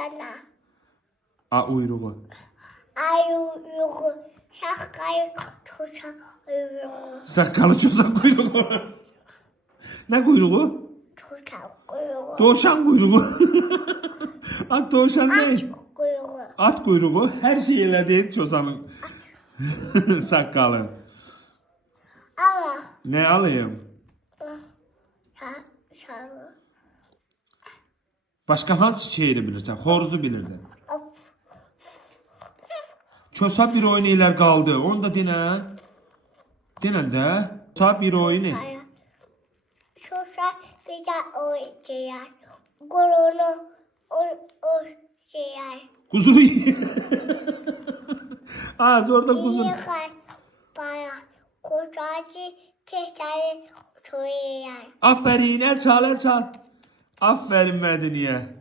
sana. A uyruğu. Ayuruğu. Şakayı tutsan uyruğu. Sakalı çosan kuyruğu. Ne kuyruğu? Tutsan kuyruğu. Doğuşan kuyruğu. At doğuşan ne? Aç kuyruğu. At kuyruğu. Her şeyle değil çosanın. Sakalın. Allah. Ne alayım? Sarı. Başka hangi şeyini bilirsen? Horuzu bilirdin. Of. Çosa bir oyunu kaldı. Onu da dinen. Dinen de. Çosa bir oyunu. Tutsan bir de oynayan. Kuyruğunu oynayan. Kuzu. Az orada kuzu. Yıkar bana. Kurtarıcı çeşitleri oynayan. Aferin el çal el çal. Aferin Medeniye.